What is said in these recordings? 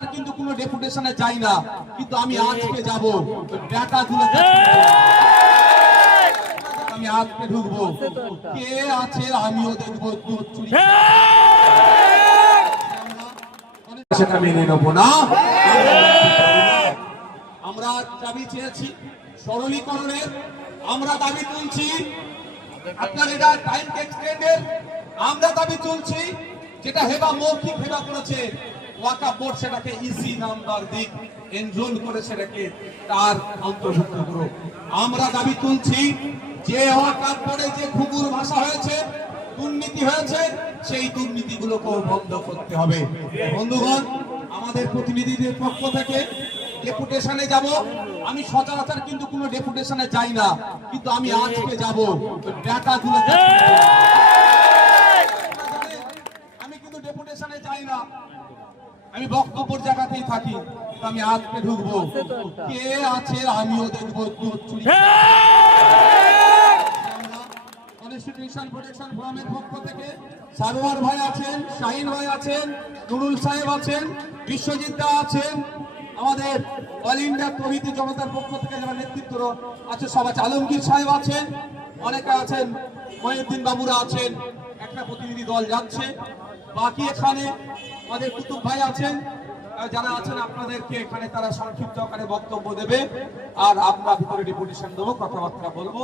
কিন্তু কোনো ডেপুটেশনে যাই না, কিন্তু আমি আজকে যাব ডাটা তুলে আমি আজকে ঢুকবো। কে আছে আমিও দেখবো চুরি সেটা মেনে নেবো না। আমরা দাবি চেয়েছি সরলীকরণের, আমরা দাবি তুলছি আপনার এটা টাইম এক্সটেন্ডের, আমরা দাবি তুলছি যেটা হেবা মৌখিক হেবা করেছে ওয়াকাফ বোর্ড সেটাকে ইসি নাম্বার দিক, এনরোল করে সেটাকে তার অন্তর্ভুক্ত করো। আমরা দাবি তুলছি যে ওয়াকাফ বোর্ডে যে ঘুঘুর ভাষা হয়েছে, দুর্নীতি হয়েছে, সেই দুর্নীতিগুলোকেও বন্ধ করতে হবে। বন্ধুগণ, আমাদের প্রতিনিধিদের পক্ষ থেকে ডেপুটেশনে যাব। আমি সচরাচর কিন্তু কোনো ডেপুটেশনে যাই না, কিন্তু আমি আজকে যাব ডাটা তুলে আমি কিন্তু ডেপুটেশনে যাই না, আমি বক্তব্যের জায়গাতেই থাকি। আমি আজকে ঢুকবো, কে আছে আমিও দেখবো চুরি। কনস্টিটিউশন প্রোটেকশন ফোরামের পক্ষ থেকে সারোয়ার ভাই আছেন, শাহিন ভাই আছেন, নুরুল সাহেব আছেন, বিশ্বজিৎ দা আছেন, আমাদের অল ইন্ডিয়া প্রভৃতি জনতার পক্ষ থেকে যারা নেতৃত্ব আছে সব আছে, আলমগীর সাহেব আছেন, অনেকে আছেন, মহিউদ্দিন বাবুরা আছেন, একটা প্রতিনিধি দল যাচ্ছে। বাকি এখানে আমাদের কুতুব ভাই আছেন, যারা আছেন আপনাদেরকে এখানে তারা সংক্ষিপ্ত আকারে বক্তব্য দেবে, আর আমরা ভিতরে ডেপুটেশন দেবো, কথাবার্তা বলবো।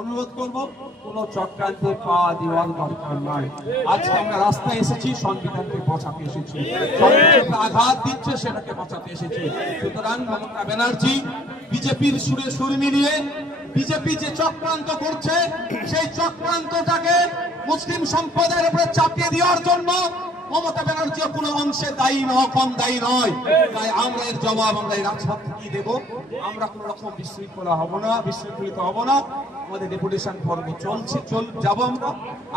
অনুরোধ করবো কোনো চক্রান্তে পা দেওয়ার দরকার নয়। আজকে আমরা রাস্তায় এসেছি সংবিধানকে বাঁচাতে এসেছি, আঘাত দিচ্ছে সেটাকে বাঁচাতে এসেছি। সুতরাং মমতা ব্যানার্জি বিজেপির সুরে সুর মিলিয়ে বিজেপি যে চক্রান্ত করছে সেই চক্রান্তটাকে মুসলিম সম্প্রদায়ের উপরে চাপিয়ে দেওয়ার জন্য মমতা ব্যানার্জি কোনো অংশে দায়ী নয়, কম দায়ী নয়। তাই আমরা এর জবাব আমরা এই রাজপথ থেকেই দেবো। আমরা কোন রকম বিশৃঙ্খলা হব না, বিশৃঙ্খলিত হব না। আমাদের ডেপুটেশন পর্ব চলছে, যাবো আমরা।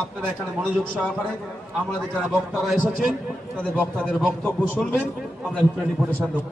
আপনারা এখানে মনোযোগ সহকারে আমাদের যারা বক্তারা এসেছেন তাদের বক্তাদের বক্তব্য শুনবেন, আমরা ভিতরে ডেপুটেশন দেবো।